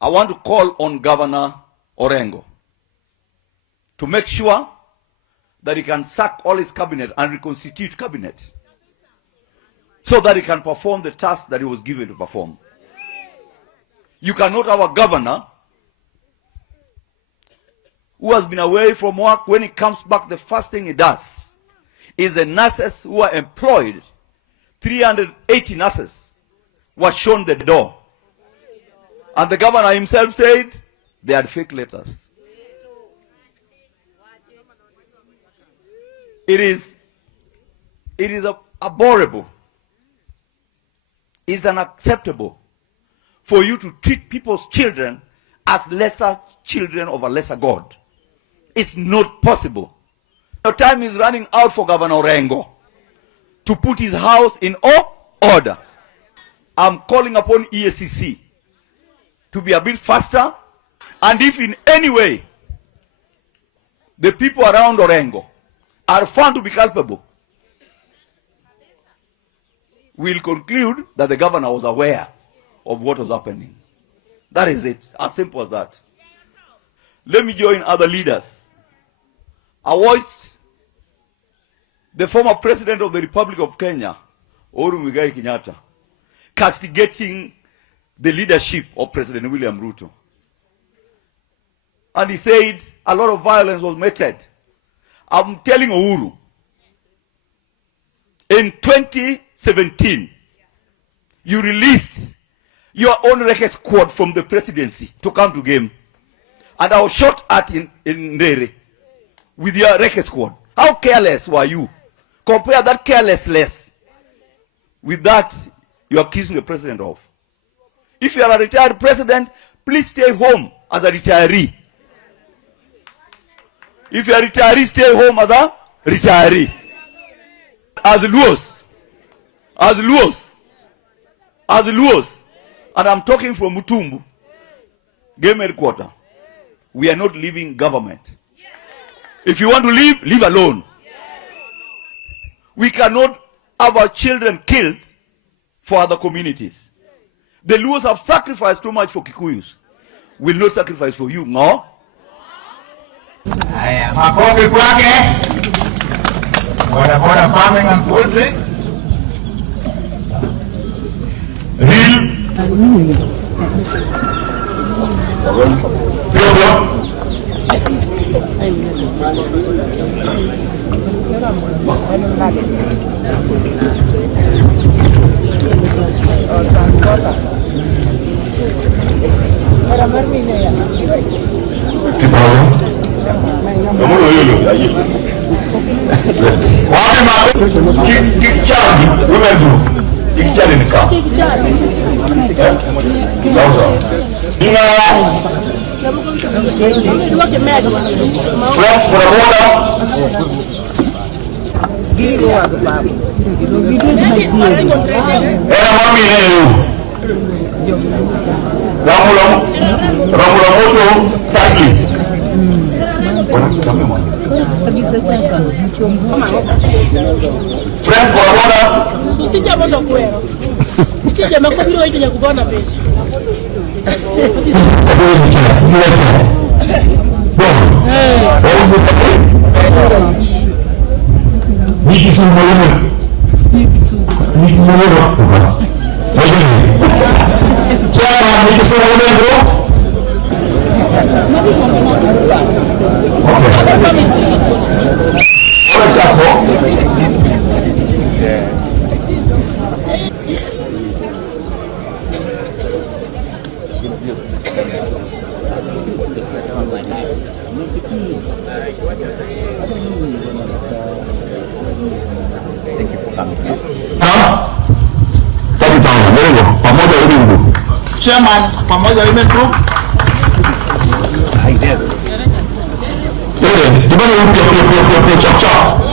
I want to call on Governor Orengo to make sure that he can sack all his cabinet and reconstitute cabinet so that he can perform the task that he was given to perform. You cannot have a governor who has been away from work. When he comes back, the first thing he does is the nurses who are employed, 380 nurses, were shown the door. And the governor himself said they had fake letters. It is abhorrible. It's unacceptable for you to treat people's children as lesser children of a lesser God. It's not possible. The time is running out for Governor Orengo to put his house in order. I'm calling upon EACC to be a bit faster, and if in any way the people around Orengo are found to be culpable, we'll conclude that the governor was aware of what was happening. That is it, as simple as that. Let me join other leaders. I watched the former president of the Republic of Kenya, Uhuru Muigai Kenyatta, castigating the leadership of President William Ruto. And he said a lot of violence was meted. I'm telling Uhuru, in 2017, you released your own record squad from the presidency to come to game. And I was shot at in Ndere with your record squad. How careless were you? Compare that carelessness with that you're accusing the president of. If you are a retired president, please stay home as a retiree. If you are a retiree, stay home as a retiree. As Luos, and I'm talking from Mutumbu, game headquarters. We are not leaving government. If you want to leave, leave alone. We cannot have our children killed for other communities. The Luos have sacrificed too much for Kikuyus. Will not sacrifice for you, no? Makofi kwake. Boda farming and poultry. Chairman, pamoja women group. Chop chop.